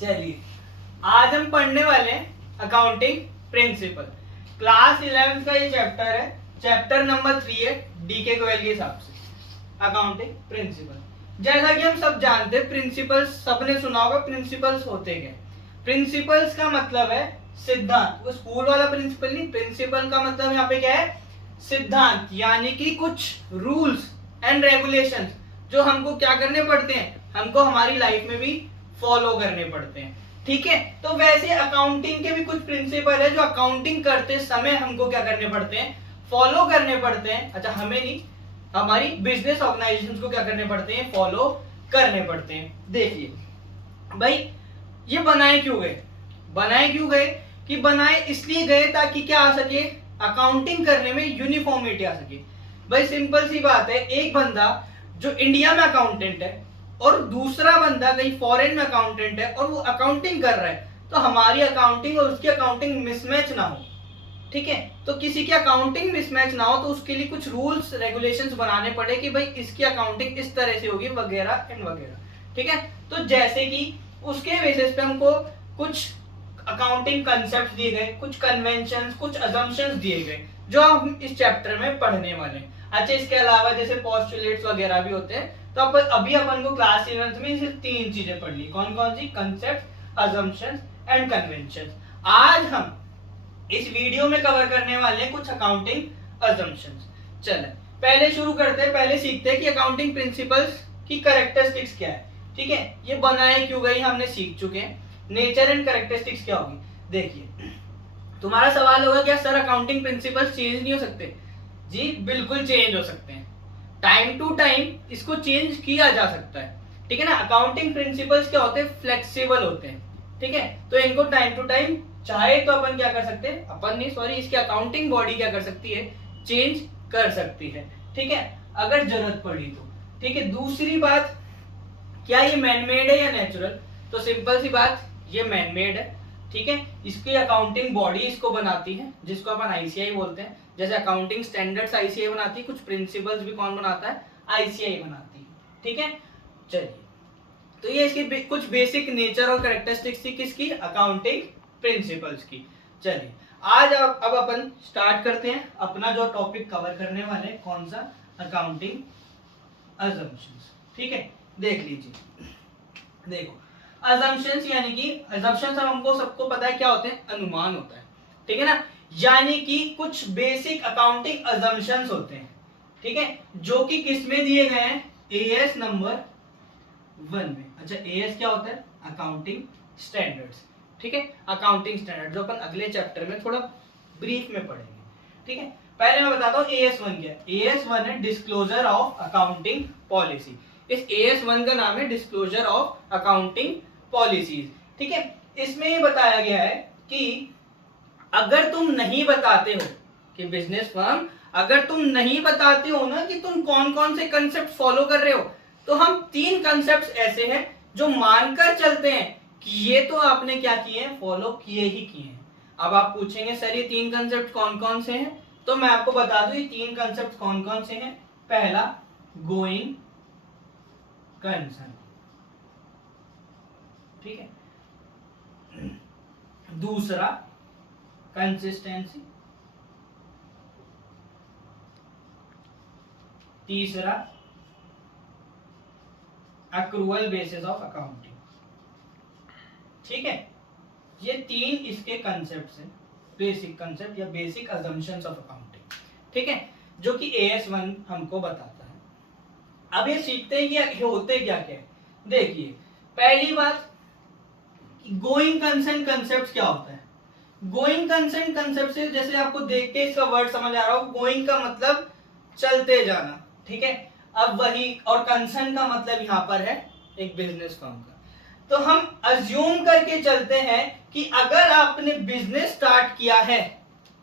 चलिए आज हम पढ़ने वाले हैं अकाउंटिंग प्रिंसिपल। क्लास 11 का ये चैप्टर है, चैप्टर नंबर 3 है डीके गोयल के हिसाब से अकाउंटिंग प्रिंसिपल। जैसा कि हम सब जानते हैं प्रिंसिपल्स सबने सुना होगा। प्रिंसिपल्स होते क्या? प्रिंसिपल्स का मतलब है सिद्धांत। वो स्कूल वाला प्रिंसिपल नहीं, प्रिंसिपल का मतलब यहाँ पे क्या है? सिद्धांत, यानी कि कुछ रूल्स एंड रेगुलेशंस जो हमको क्या करने पड़ते हैं, हमको हमारी लाइफ में भी फॉलो करने पड़ते हैं। ठीक है, तो वैसे अकाउंटिंग के भी कुछ प्रिंसिपल है जो अकाउंटिंग करते समय हमको क्या करने पड़ते हैं, फॉलो करने पड़ते हैं। अच्छा, हमें नहीं, हमारी बिजनेस ऑर्गेनाइजेशंस को क्या करने पड़ते हैं, फॉलो करने पड़ते हैं। देखिए भाई, ये बनाए क्यों गए? बनाए क्यों गए कि बनाए इसलिए गए ताकि क्या आ सके, अकाउंटिंग करने में यूनिफॉर्मिटी आ सके। भाई सिंपल सी बात है, एक बंदा जो इंडिया में अकाउंटेंट है और दूसरा बंदा कहीं फॉरेन में अकाउंटेंट है और वो अकाउंटिंग कर रहा है, तो हमारी अकाउंटिंग और उसकी अकाउंटिंग मिसमैच ना हो। ठीक है, तो किसी की अकाउंटिंग मिसमैच ना हो तो उसके लिए कुछ रूल्स रेगुलेशंस बनाने पड़े कि भाई इसकी अकाउंटिंग इस तरह से होगी वगैरह एंड वगैरह। ठीक है, तो जैसे कि उसके बेसिस पे हमको कुछ अकाउंटिंग कंसेप्ट दिए गए, कुछ कन्वेंशंस, कुछ अजम्पशंस दिए गए जो हम इस चैप्टर में पढ़ने वाले हैं। अच्छा, इसके अलावा जैसे पोस्टुलेट्स वगैरह भी होते हैं, तो अभी अपन को क्लास 11 में सिर्फ 3 चीजें पढ़नी। कौन कौन सी? Concept, assumptions and conventions. आज हम इस वीडियो में कवर करने वाले हैं कुछ अकाउंटिंग अजम्पशंस। चलें पहले शुरू करते हैं, पहले सीखते हैं कि अकाउंटिंग प्रिंसिपल्स की कैरेक्टरिस्टिक्स क्या है। ठीक है, ये बनाए क्यों गई हमने सीख चुके हैं। नेचर एंड कैरेक्टरिस्टिक्स क्या होगी? देखिए, तुम्हारा सवाल होगा क्या सर अकाउंटिंग प्रिंसिपल्स चेंज नहीं हो सकते? जी बिल्कुल चेंज हो सकते हैं, टाइम टू टाइम इसको चेंज किया जा सकता है। ठीक है ना, अकाउंटिंग प्रिंसिपल्स क्या होते हैं, फ्लेक्सिबल होते हैं। ठीक है, तो इनको टाइम टू टाइम चाहे तो अपन क्या कर सकते हैं, अपन नहीं सॉरी, इसकी अकाउंटिंग बॉडी क्या कर सकती है, चेंज कर सकती है। ठीक है, अगर जरूरत पड़ी तो। ठीक है, दूसरी बात, क्या ये मैनमेड है या नेचुरल? तो सिंपल सी बात, ये मैनमेड है। ठीक है, इसकी अकाउंटिंग बॉडी इसको बनाती है जिसको अपन आईसीआई बोलते हैं। जैसे अकाउंटिंग स्टैंडर्ड्स आईसीआई बनाती है, कुछ प्रिंसिपल्स भी कौन बनाता है, आईसीआई बनाती है। ठीक है, चलिए, तो ये इसकी कुछ बेसिक नेचर और कैरेक्टरिस्टिक्स थी किसकी, अकाउंटिंग प्रिंसिपल्स की। चलिए आज अब अपन स्टार्ट करते हैं अपना जो टॉपिक कवर करने वाले हैं, कौन सा, अकाउंटिंग अजम्पशंस। ठीक है, देख लीजिए, देखो अजम्पशंस यानी कि अजम्पशंस हमको सबको पता है क्या होते हैं, अनुमान होता है। ठीक है ना, यानी कि कुछ बेसिक अकाउंटिंग अजम्पशंस होते हैं। ठीक है, जो कि किस में दिए गए हैं, एएस नंबर 1 में। अच्छा, एएस क्या होता है, अकाउंटिंग स्टैंडर्ड्स। ठीक है, अकाउंटिंग स्टैंडर्ड जो अपन अगले चैप्टर में थोड़ा ब्रीफ में पढ़ेंगे। ठीक है, पहले मैं बताता हूँ एएस 1 क्या है। एएस 1 है डिस्क्लोजर ऑफ अकाउंटिंग पॉलिसी। इस एएस 1 का नाम है डिस्क्लोजर ऑफ अकाउंटिंग पॉलिसीज। ठीक है, इसमें ये बताया गया है कि अगर तुम नहीं बताते हो कि बिजनेस फर्म, अगर तुम नहीं बताते हो ना कि तुम कौन कौन से कंसेप्ट फॉलो कर रहे हो, तो हम 3 कंसेप्ट ऐसे हैं जो मानकर चलते हैं कि ये तो आपने क्या किए हैं, फॉलो किए ही किए हैं। अब आप पूछेंगे सर ये 3 कंसेप्ट कौन कौन से हैं, तो मैं आपको बता दूं ये 3 कंसेप्ट कौन कौन से हैं। पहला, गोइंग कंसर्न। ठीक है, दूसरा, कंसिस्टेंसी। तीसरा, अक्रूवल बेसिस ऑफ अकाउंटिंग। ठीक है, ये 3 इसके कंसेप्ट हैं, बेसिक कंसेप्ट या बेसिक अजम्पशंस ऑफ अकाउंटिंग। ठीक है, जो कि एएस 1 हमको बताता है। अब ये सीखते हैं कि होते क्या क्या है। देखिए, पहली बात, गोइंग कंसर्न कंसेप्ट क्या होता है। गोइंग कंसर्न कंसेप्ट से जैसे आपको देख के इसका वर्ड समझ आ रहा हो, गोइंग का मतलब चलते जाना। ठीक है, अब वही, और कंसर्न का मतलब यहां पर है एक बिजनेस फर्म का। तो हम अज्यूम करके चलते हैं कि अगर आपने बिजनेस स्टार्ट किया है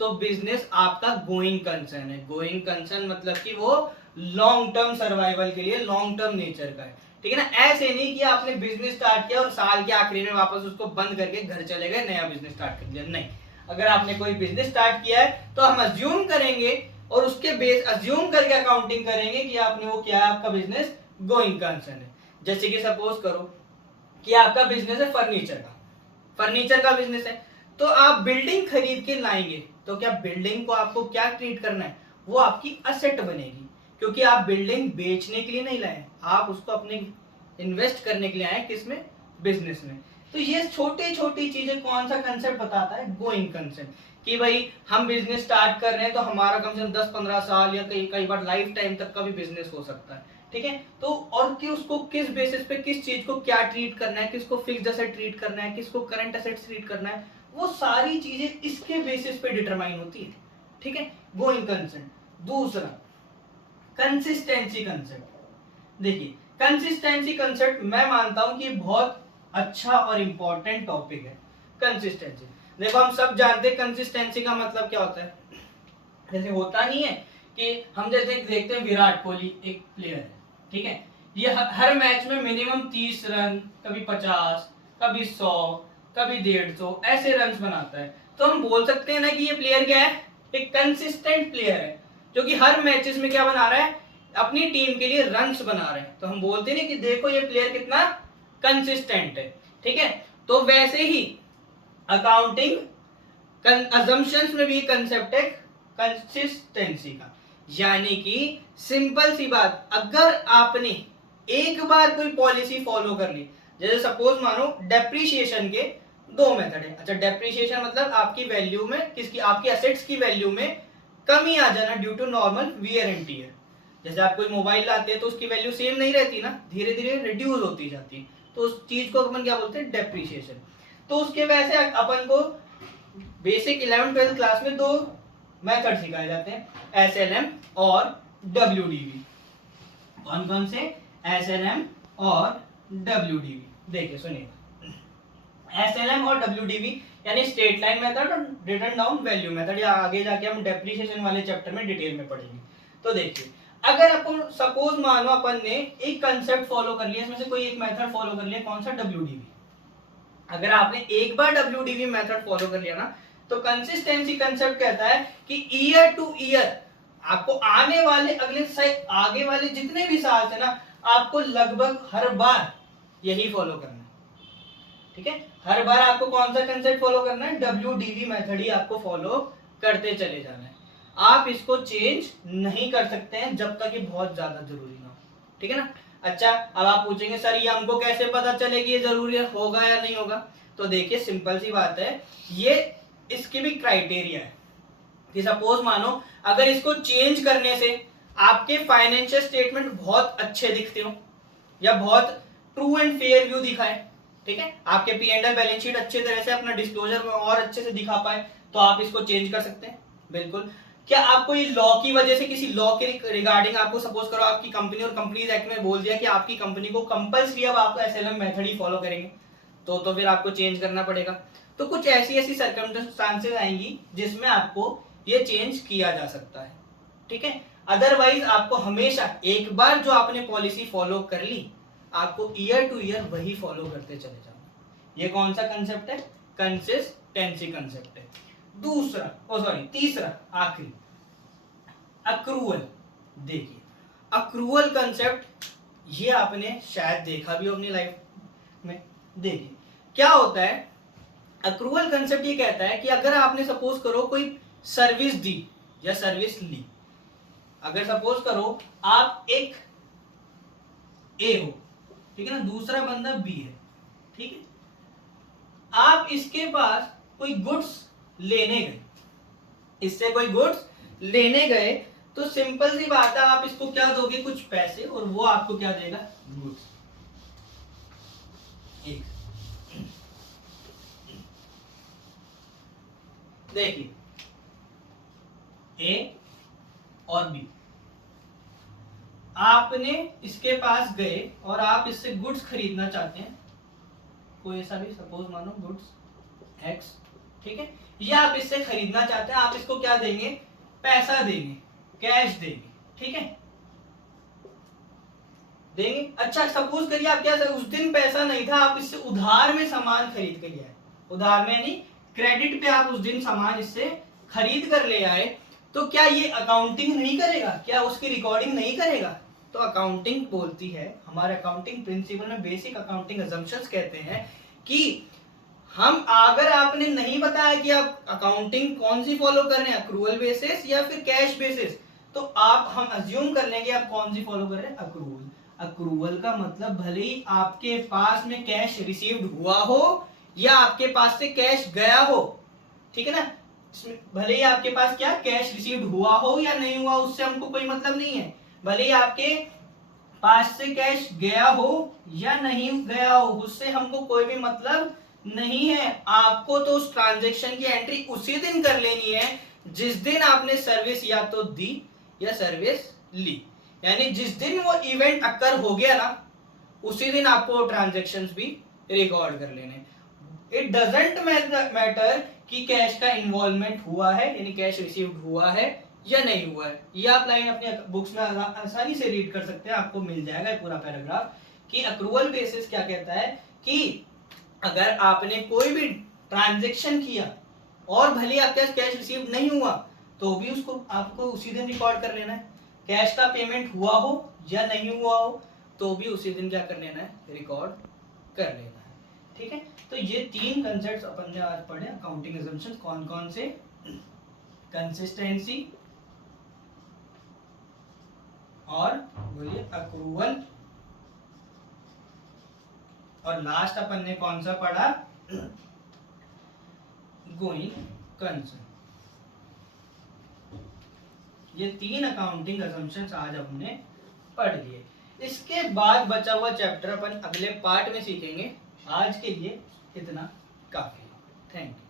तो बिजनेस आपका गोइंग कंसर्न है। गोइंग कंसर्न मतलब कि वो लॉन्ग टर्म सर्वाइवल के लिए, लॉन्ग टर्म नेचर का है। ठीक है ना, ऐसे नहीं कि आपने बिजनेस स्टार्ट किया और साल के आखिरी में वापस उसको बंद करके घर चले गए, नया बिजनेस स्टार्ट कर लिया। नहीं, अगर आपने कोई बिजनेस स्टार्ट किया है तो हम अज्यूम करेंगे और उसके बेस अज्यूम करके अकाउंटिंग करेंगे कि आपने वो किया है, आपका बिजनेस गोइंग कंसर्न है। जैसे कि सपोज करो कि आपका बिजनेस है फर्नीचर का बिजनेस है, तो आप बिल्डिंग खरीद के लाएंगे तो क्या बिल्डिंग को आपको क्या ट्रीट करना है, वो आपकी असेट बनेगी, क्योंकि आप बिल्डिंग बेचने के लिए नहीं लाए, आप उसको अपने इन्वेस्ट करने के लिए आए, किसमें, बिजनेस में। तो ये छोटी छोटी चीजें कौन सा कंसेप्ट बताता है, गोइंग कंसेप्ट, कि भाई हम बिजनेस स्टार्ट कर रहे हैं तो हमारा कम से कम 10-15 साल या कई कई बार लाइफ टाइम तक का भी बिजनेस हो सकता है, ठीक है। तो और कि उसको किस बेसिस पे किस चीज को क्या ट्रीट करना है, किसको फिक्स्ड एसेट ट्रीट करना है, किसको करंट एसेट्स ट्रीट करना है, वो सारी चीजें इसके बेसिस पे डिटरमाइन होती है, ठीक है, गोइंग कंसेप्ट। दूसरा कंसिस्टेंसी कंसेप्ट। देखिए कंसिस्टेंसी कंसेप्ट मैं मानता हूं कि बहुत अच्छा और इंपॉर्टेंट टॉपिक है कंसिस्टेंसी। देखो हम सब जानते हैं कंसिस्टेंसी का मतलब क्या होता है। जैसे होता नहीं है कि हम जैसे देखते हैं विराट कोहली एक प्लेयर है, ठीक है, ये हर मैच में मिनिमम 30 रन, कभी 50, कभी 100, कभी 150 ऐसे रन बनाता है। तो हम बोल सकते हैं ना कि ये प्लेयर क्या है, एक कंसिस्टेंट प्लेयर है, जो कि हर मैचेस में क्या बना रहा है, अपनी टीम के लिए रन्स बना रहे हैं। तो हम बोलते हैं कि देखो ये प्लेयर कितना कंसिस्टेंट है, ठीक है। तो वैसे ही अकाउंटिंग अजम्पशंस में भी कंसेप्ट है कंसिस्टेंसी का, यानी कि सिंपल सी बात, अगर आपने एक बार कोई पॉलिसी फॉलो कर ली, जैसे सपोज मानो डेप्रिसिएशन के दो मेथड है। अच्छा, डेप्रिसिएशन मतलब आपकी वैल्यू में, किसकी, आपकी एसेट्स की वैल्यू में कमी आ जाना due to normal wear and tear. जैसे आप कोई मोबाइल लाते हैं तो उसकी वैल्यू सेम नहीं रहती ना, धीरे धीरे रिड्यूस होती जाती है, तो उस चीज को अपन क्या बोलते हैं, डेप्रिसिएशन। तो उसके वैसे अपन को बेसिक 11th-12th क्लास में दो मेथड सिखाए जाते हैं, एसएलएम और डब्ल्यूडीवी। कौन कौन से, एसएलएम और डब्ल्यूडीवी। देखिए सुनिए, एसएलएम और डब्ल्यूडीवी यानी स्ट्रेट लाइन मेथड और रिटर्न डाउन वैल्यू मेथड, या आगे जाके हम डेप्रिसिएशन वाले चैप्टर में डिटेल में पढ़ेंगे। तो देखिए, अगर अपन सपोज मानो अपन ने एक कंसेप्ट फॉलो कर लिया, इसमें से कोई एक मेथड फॉलो कर लिया, कौन सा, डब्ल्यूडीवी। अगर आपने एक बार डब्ल्यूडीवी मेथड फॉलो कर लिया ना, तो कंसिस्टेंसी कंसेप्ट कहता है कि ईयर टू ईयर आपको आने वाले अगले आगे वाले जितने भी साल थे ना, आपको लगभग हर बार यही फॉलो करना है, ठीक है। हर बार आपको कौन सा कंसेप्ट फॉलो करना है, डब्ल्यूडीवी मेथड ही आपको फॉलो करते चले जाना है। आप इसको चेंज नहीं कर सकते हैं जब तक ये बहुत ज्यादा जरूरी ना हो, ठीक है ना। अच्छा, अब आप पूछेंगे सर ये हमको कैसे पता चलेगी ये जरूरी होगा या नहीं होगा। तो देखिए सिंपल सी बात है, ये इसकी भी क्राइटेरिया है कि सपोज मानो अगर इसको चेंज करने से आपके फाइनेंशियल स्टेटमेंट बहुत अच्छे दिखते हो, या बहुत ट्रू एंड फेयर व्यू दिखाए, ठीक है, आपके P&L बैलेंस शीट अच्छे तरह से अपना डिस्क्लोजर में और अच्छे से दिखा पाए, तो आप इसको चेंज कर सकते हैं, बिल्कुल। क्या आपको ये लॉ की वजह से, किसी लॉ के रिगार्डिंग आपको सपोज करो आपकी कंपनी और कंपनीज एक्ट में बोल दिया कि आपकी कंपनी को कंपल्सरी अब आप एसएलएम मेथड ही फॉलो करेंगे, तो फिर आपको चेंज करना पड़ेगा। तो कुछ ऐसी ऐसी सर्कमस्टांसेस आएंगी जिसमें आपको ये चेंज किया जा सकता है, ठीक है। अदरवाइज आपको हमेशा एक बार जो आपने पॉलिसी फॉलो कर ली, आपको ईयर टू ईयर वही फॉलो करते चले जाओ। ये कौन सा कंसेप्ट है, कंसिस्टेंसी कंसेप्ट है। तीसरा आखिरी, अक्रूवल। देखिए अक्रूवल कंसेप्ट ये आपने शायद देखा भी हो अपनी लाइफ में। देखिए क्या होता है, अक्रूवल कंसेप्ट ये कहता है कि अगर आपने सपोज करो कोई सर्विस दी या सर्विस ली, अगर सपोज करो आप एक ए हो, ठीक है ना, दूसरा बंदा बी है, ठीक है, आप इसके पास कोई गुड्स लेने गए, इससे कोई गुड्स लेने गए, तो सिंपल सी बात है, आप इसको क्या दोगे, कुछ पैसे, और वो आपको क्या देगा, गुड्स। एक देखिए ए और बी, आपने इसके पास गए और आप इससे गुड्स खरीदना चाहते हैं, कोई ऐसा भी सपोज मानो गुड्स एक्स, ठीक है, ये आप इससे खरीदना चाहते हैं, आप इसको क्या देंगे, पैसा देंगे, कैश देंगे, ठीक है, देंगे। अच्छा सपोज करिए आप क्या, उस दिन पैसा नहीं था, आप इससे उधार में सामान खरीद कर ले आए, उधार में यानी क्रेडिट पे आप उस दिन सामान इससे खरीद कर ले आए, तो क्या ये अकाउंटिंग नहीं करेगा, क्या उसकी रिकॉर्डिंग नहीं करेगा, तो अकाउंटिंग बोलती है, हमारे अकाउंटिंग प्रिंसिपल में बेसिक अकाउंटिंग अजम्पशंस कहते हैं कि हम, अगर आपने नहीं बताया कि आप अकाउंटिंग कौन सी फॉलो कर रहे हैं, अक्रूवल बेसिस या फिर कैश बेसिस, तो हम अज्यूम कर लेंगे आप कौन सी फॉलो कर रहे हैं, अक्रूवल। अक्रूवल का मतलब भले ही आपके पास में कैश रिसीव्ड हुआ हो या आपके पास से कैश गया हो, ठीक है ना, भले ही आपके पास क्या कैश रिसीव्ड हुआ हो या नहीं हुआ, उससे हमको कोई मतलब नहीं है। भले ही आपके पास से कैश गया हो या नहीं गया हो, उससे हमको कोई भी मतलब नहीं है। आपको तो उस ट्रांजैक्शन की एंट्री उसी दिन कर लेनी है जिस दिन आपने सर्विस या तो दी या सर्विस ली, यानी जिस दिन वो इवेंट अकर हो गया ना, उसी दिन आपको ट्रांजैक्शंस भी रिकॉर्ड कर लेने। इट डजंट मैटर कि कैश का इन्वॉल्वमेंट हुआ है, यानी कैश रिसीव्ड हुआ है या नहीं हुआ है। ये आप लाइन अपने बुक्स में आसानी से रीड कर सकते हैं, आपको मिल जाएगा पूरा पैराग्राफ कि अक्रूवल बेसिस क्या कहता है कि अगर आपने कोई भी ट्रांजैक्शन किया और भले आपके पास कैश रिसीव नहीं हुआ, तो भी उसको आपको उसी दिन रिकॉर्ड कर लेना है। कैश का पेमेंट हुआ हो या नहीं हुआ हो, तो भी उसी दिन क्या कर लेना है, रिकॉर्ड कर लेना है। ठीक है, तो ये तीन कंसेप्ट्स अपन ने आज पढ़े अकाउंटिंग असम्पशंस। कौन कौन से, कंसिस्टेंसी और बोलिए अक्रूवल, और लास्ट अपन ने कौन सा पढ़ा, गोइंग कंसर्न। ये तीन अकाउंटिंग असम्पशंस आज हमने पढ़ लिए। इसके बाद बचा हुआ चैप्टर अपन अगले पार्ट में सीखेंगे। आज के लिए इतना काफी। Thank you.